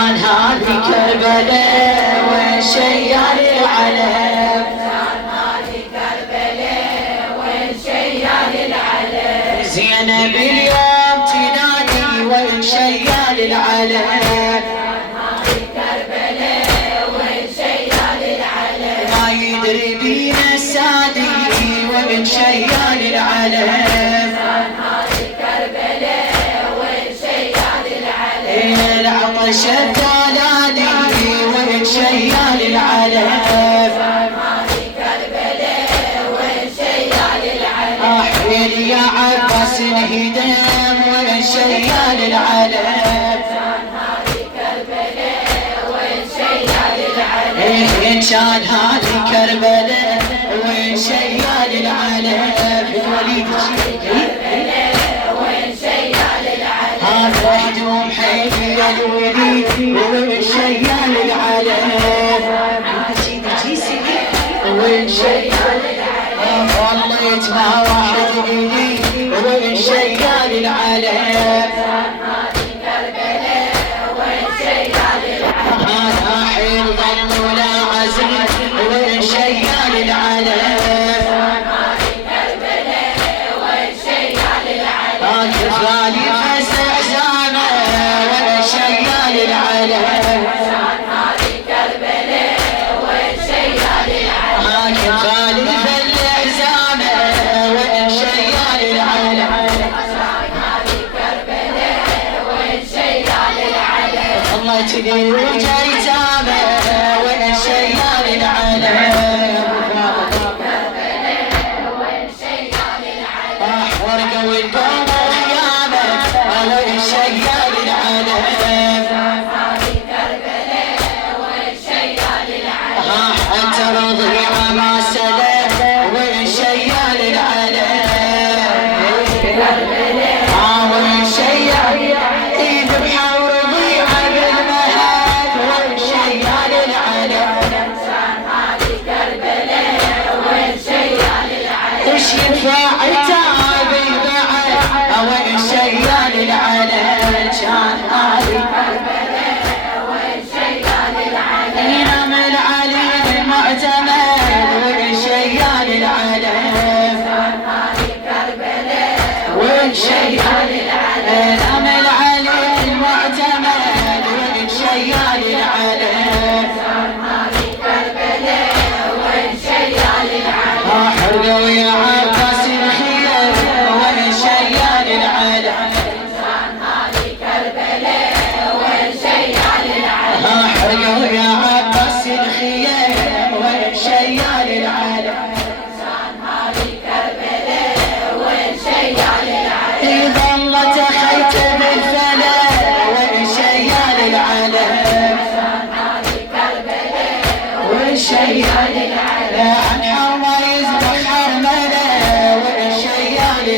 كان هذه كربلاء وين شيال العلم كان هذه كربلاء وين شيال العلم زينب اليوم تنادي وين شيال العلم كان هذه كربلاء وين شيال العلم ما يدري بينا السادي وين شيال العلم كان هذه كربلاء وين شيال العلم العطش التنادي وين شيال العلم كان هذه كربلاء وين شيال العلم احيل يا عباس الهدام وين شيال العلم كان هذه كربلاء وين شيال العلم كان هذه كربلاء وين شيال العلم الوليد وين شيال العلم هذا هدوم حيدي يا الوليد وين شيال العلم وين شيال العلم والله يتبع واحد ايدي وين شيال العلم كان هذه كربلاء وين شيال العلم هذا حين ظل لا عزيز وين شيال العلم كان هذه كربلاء وين شيال العلم كفالي فسح زانه وين شيال العلم كان هذه كربلاء وين شيال العلم كفالي فالحزامه وين شيال العلم كان هذه كربلاء وين شيال العلم الله تدير وجيتامه وين شيال العلم ورقة والقوم ويامه وين شيال العلم هذه كربلاء وين شيال العلم حتى رضيعة ما سلم وين شيال العلم كربلاء وين شيال ذبحة ورضيعة بالمهد وين شيال العلم كان هذه كربلاء وين شيال العلم ايش ينفع تعبي بعد وين شيال العلم كان هذه كربلاء وين شيال العلم ينام العلي المعتمد وين شيال العلم كان هذه كربلاء وين شيال العلم